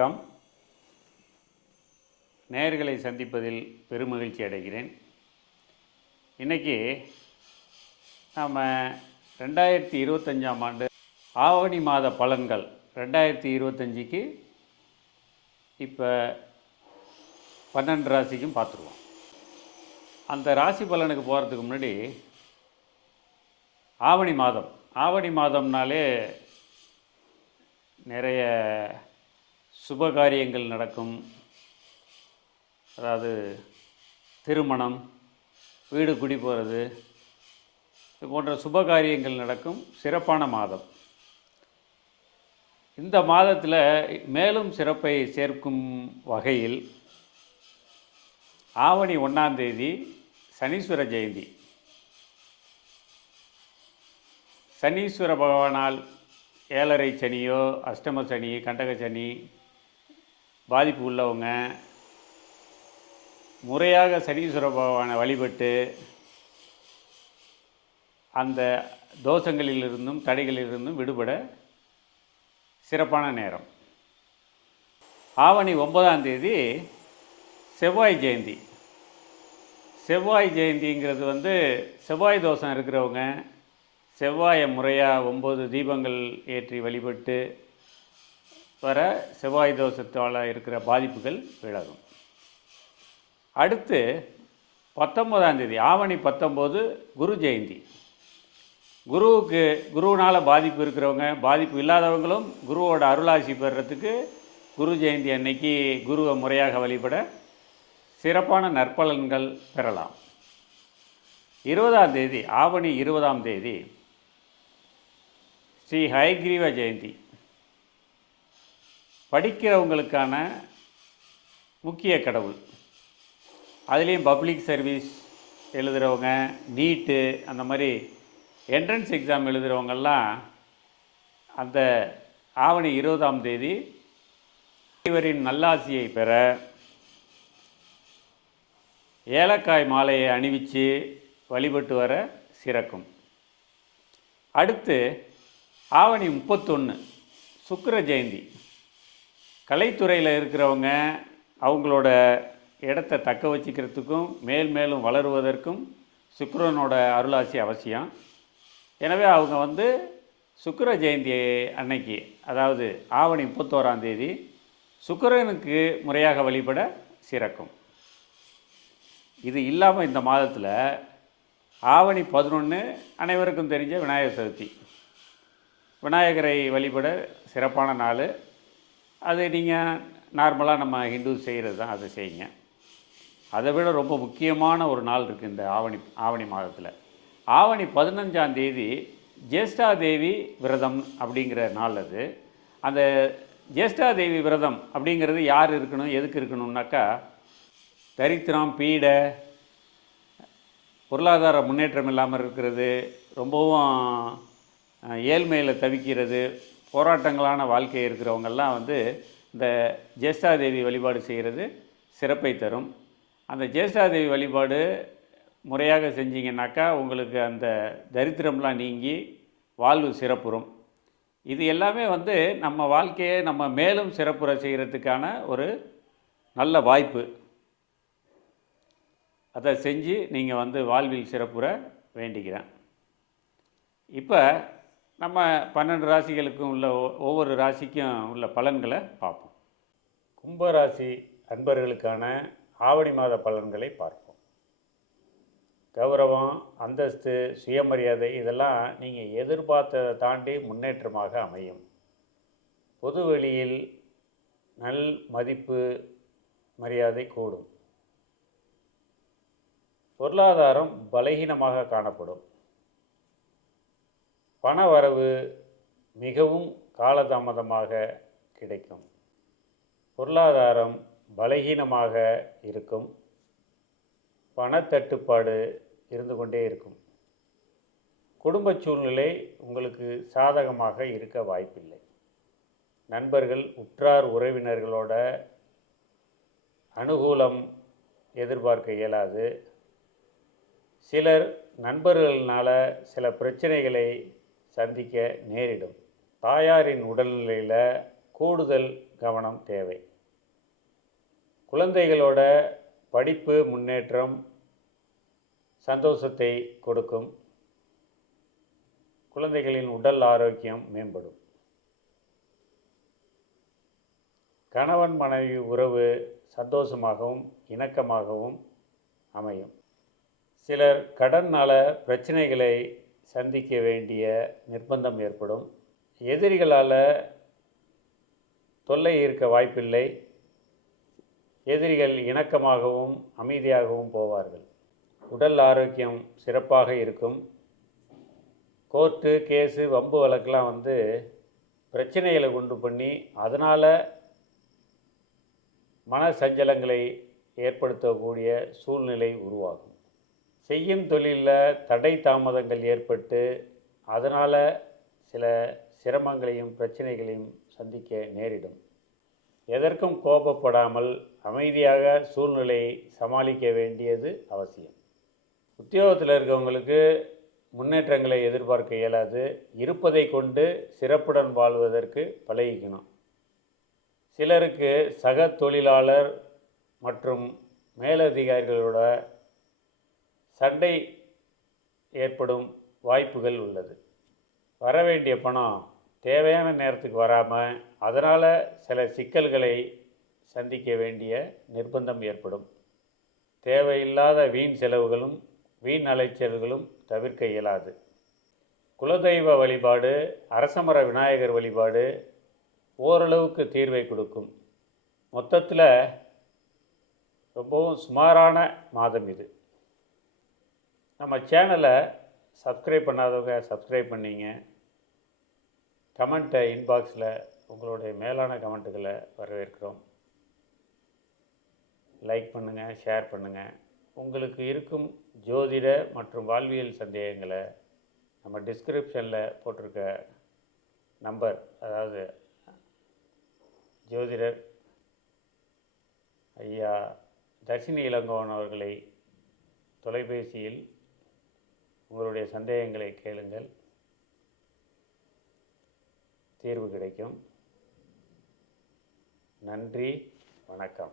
வணக்கம். நேர்களை சந்திப்பதில் பெருமகிழ்ச்சி அடைகிறேன். இன்றைக்கி நாம் ரெண்டாயிரத்தி இருபத்தஞ்சாம் ஆண்டு ஆவணி மாத பலன்கள் ரெண்டாயிரத்தி இருபத்தஞ்சிக்கு இப்போ பன்னெண்டு ராசிக்கும் பார்த்துருவோம். அந்த ராசி பலனுக்கு போகிறதுக்கு முன்னாடி ஆவணி மாதம். ஆவணி மாதம்னாலே நிறைய சுப காரியங்கள் நடக்கும். அதாவது திருமணம் வீடு குடி போகிறது இது போன்ற சுப காரியங்கள் நடக்கும் சிறப்பான மாதம். இந்த மாதத்தில் மேலும் சிறப்பை சேர்க்கும் வகையில் ஆவணி ஒன்றாம் தேதி சனீஸ்வர ஜெயந்தி. சனீஸ்வர பகவானால் ஏழரை சனியோ அஷ்டம சனி கண்டக சனி பாதிப்பு உள்ளவங்க முறையாக சனீஸ்வர பகவானை வழிபட்டு அந்த தோஷங்களிலிருந்தும் தடைகளிலிருந்தும் விடுபட சிறப்பான நேரம். ஆவணி ஒன்பதாம் தேதி செவ்வாய் ஜெயந்தி. செவ்வாய் ஜெயந்திங்கிறது வந்து செவ்வாய் தோஷம் இருக்கிறவங்க செவ்வாயை முறையாக ஒம்பது தீபங்கள் ஏற்றி வழிபட்டு வர செவ்வாய் தோஷத்தால் இருக்கிற பாதிப்புகள் விலகும். அடுத்து பத்தொம்போதாம் தேதி ஆவணி பத்தொம்போது குரு ஜெயந்தி. குருவுக்கு குருவினால் பாதிப்பு இருக்கிறவங்க பாதிப்பு இல்லாதவங்களும் குருவோட அருளாசி பெறுறதுக்கு குரு ஜெயந்தி அன்னைக்கு குருவை முறையாக வழிபட சிறப்பான நற்பலன்கள் பெறலாம். இருபதாம் தேதி ஆவணி இருபதாம் தேதி ஸ்ரீ ஹயக்ரீவ ஜெயந்தி. படிக்கிறவங்களுக்கான முக்கிய கடவுள். அதுலேயும் பப்ளிக் சர்வீஸ் எழுதுகிறவங்க நீட்டு அந்த மாதிரி என்ட்ரன்ஸ் எக்ஸாம் எழுதுகிறவங்கெல்லாம் அந்த ஆவணி இருபதாம் தேதி இவரின் நல்லாசியை பெற ஏலக்காய் மாலையை அணிவித்து வழிபட்டு வர சிறக்கும். அடுத்து ஆவணி முப்பத்தொன்று சுக்கர ஜெயந்தி. கலைத்துறையில் இருக்கிறவங்க அவங்களோட இடத்த தக்க வச்சுக்கிறதுக்கும் மேல் மேலும் வளருவதற்கும் சுக்கரனோட அருளாசி அவசியம். எனவே அவங்க வந்து சுக்கர ஜெயந்தி அன்னைக்கு அதாவது ஆவணி முப்பத்தோராம் தேதி சுக்கரனுக்கு முறையாக வழிபட சிறக்கும். இது இல்லாமல் இந்த மாதத்தில் ஆவணி பதினொன்று அனைவருக்கும் தெரிஞ்ச விநாயகர் சதுர்த்தி. விநாயகரை வழிபட சிறப்பான நாள். அது நீங்கள் நார்மலாக நம்ம ஹிந்து செய்கிறது தான் அதை செய்யுங்க. அதை விட ரொம்ப முக்கியமான ஒரு நாள் இருக்குது இந்த ஆவணி ஆவணி மாதத்தில். ஆவணி பதினஞ்சாம் தேதி ஜேஷ்டா தேவி விரதம் அப்படிங்கிற நாள் அது. அந்த ஜேஷ்டா தேவி விரதம் அப்படிங்கிறது யார் இருக்கணும் எதுக்கு இருக்கணும்னாக்கா தரித்திரம் பீடை பொருளாதார முன்னேற்றம் இல்லாமல் இருக்கிறது ரொம்பவும் ஏழ்மையில் தவிக்கிறது போராட்டங்களான வாழ்க்கை இருக்கிறவங்கெல்லாம் வந்து இந்த ஜேஷ்டாதேவி வழிபாடு செய்கிறது சிறப்பை தரும். அந்த ஜேஷ்டாதேவி வழிபாடு முறையாக செஞ்சீங்கன்னாக்கா உங்களுக்கு அந்த தரித்திரம்லாம் நீங்கி வாழ்வு சிறப்புறும். இது எல்லாமே வந்து நம்ம வாழ்க்கையை நம்ம மேலும் சிறப்புற செய்கிறதுக்கான ஒரு நல்ல வாய்ப்பு. அதை செஞ்சு நீங்கள் வந்து வாழ்வில் சிறப்புற வேண்டிக்கிறேன் இப்போ நம்ம பன்னெண்டு ராசிகளுக்கும் உள்ள ஒ- ஒவ்வொரு ராசிக்கும் உள்ள பலன்களை பார்ப்போம். கும்பராசி அன்பர்களுக்கான ஆவணி மாத பலன்களை பார்ப்போம். கௌரவம் அந்தஸ்து சுயமரியாதை இதெல்லாம் நீங்கள் எதிர்பார்த்ததை தாண்டி முன்னேற்றமாக அமையும். பொது வெளியில் நல் மதிப்பு மரியாதை கூடும். பொருளாதாரம் பலகீனமாக காணப்படும். பண வரவு மிகவும் காலதாமதமாக கிடைக்கும். பொருளாதாரம் பலகீனமாக இருக்கும். பணத்தட்டுப்பாடு இருந்து கொண்டே இருக்கும். குடும்ப சூழ்நிலை உங்களுக்கு சாதகமாக இருக்க வாய்ப்பில்லை. நண்பர்கள் உற்றார் உறவினர்களோட அனுகூலம் எதிர்பார்க்க இயலாது. சிலர் நண்பர்களால் சில பிரச்சனைகளை சந்திக்க நேரிடும். தாயாரின் உடல்நிலையில் கூடுதல் கவனம் தேவை. குழந்தைகளோட படிப்பு முன்னேற்றம் சந்தோஷத்தை கொடுக்கும். குழந்தைகளின் உடல் ஆரோக்கியம் மேம்படும். கணவன் மனைவி உறவு சந்தோஷமாகவும் இணக்கமாகவும் அமையும். சிலர் கடனால் பிரச்சனைகளை சந்திக்க வேண்டிய நிர்பந்தம் ஏற்படும். எதிரிகளால் தொல்லை இருக்க வாய்ப்பில்லை. எதிரிகள் இணக்கமாகவும் அமைதியாகவும் போவார்கள். உடல் ஆரோக்கியம் சிறப்பாக இருக்கும். கோர்ட்டு கேஸு வம்பு வழக்கெலாம் வந்து பிரச்சனைகளை உண்டு பண்ணி அதனால் மன சஞ்சலங்களை ஏற்படுத்தக்கூடிய சூழ்நிலை உருவாகும். செய்யும் தொழிலில் தடை தாமதங்கள் ஏற்பட்டு அதனால் சில சிரமங்களையும் பிரச்சனைகளையும் சந்திக்க நேரிடும். எதற்கும் கோபப்படாமல் அமைதியாக சூழ்நிலையை சமாளிக்க வேண்டியது அவசியம். உத்தியோகத்தில் இருக்கவங்களுக்கு முன்னேற்றங்களை எதிர்பார்க்க இயலாது. இருப்பதை கொண்டு சிறப்புடன் வாழ்வதற்கு பழகிக்கணும். சிலருக்கு சக தொழிலாளர் மற்றும் மேலதிகாரிகளோட சண்டை ஏற்படும் வாய்ப்புகள் உள்ளது. வர வேண்டிய பணம் தேவையான நேரத்துக்கு வராமல் அதனால் சில சிக்கல்களை சந்திக்க வேண்டிய நிர்பந்தம் ஏற்படும். தேவையில்லாத வீண் செலவுகளும் வீண் அலைச்சல்களும் தவிர்க்க இயலாது. குலதெய்வ வழிபாடு அரசமர விநாயகர் வழிபாடு ஓரளவுக்கு தீர்வை கொடுக்கும். மொத்தத்தில் ரொம்பவும் சுமாரான மாதம் இது. நம்ம சேனலை சப்ஸ்கிரைப் பண்ணாதவங்க சப்ஸ்கிரைப் பண்ணிங்க. கமெண்ட்டை இன்பாக்ஸில் உங்களுடைய மேலான கமெண்ட்டுகளை வரவேற்கிறோம். லைக் பண்ணுங்கள் ஷேர் பண்ணுங்கள் உங்களுக்கு இருக்கும் ஜோதிட மற்றும் வாழ்வியல் சந்தேகங்களை நம்ம டிஸ்கிரிப்ஷனில் போட்டிருக்க நம்பர் அதாவது ஜோதிடர் ஐயா தர்ஷினி இளங்கோவன் அவர்களை தொலைபேசியில் உங்களுடைய சந்தேகங்களை கேளுங்கள். தீர்வு கிடைக்கும். நன்றி வணக்கம்.